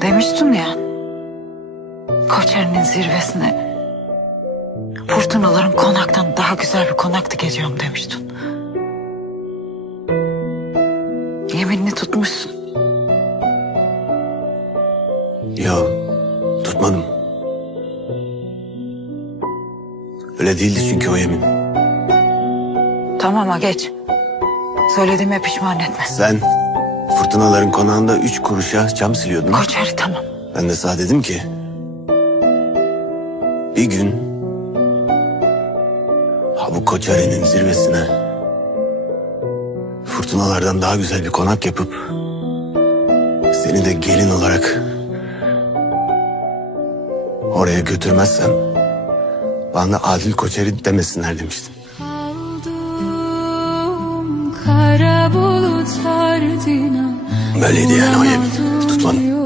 Demiştin ya, Koçeri'nin zirvesine fırtınaların konaktan daha güzel bir konak dikeceğim demiştin. Yeminini tutmuşsun. Yok, tutmadım. Öyle değildi çünkü o yemin. Tamam ha, geç. Söylediğime pişman etme. Sen fırtınaların konağında 3 kuruşa cam siliyordun. Koçeri tamam. Ben de sana dedim ki... bir gün... ha bu Koçeri'nin zirvesine... fırtınalardan daha güzel bir konak yapıp... seni de gelin olarak... oraya götürmezsem... bana Adil Koçeri demesinler demiştim. Kara bulut ardına Böyleydi yani o yemin. Tutmadım.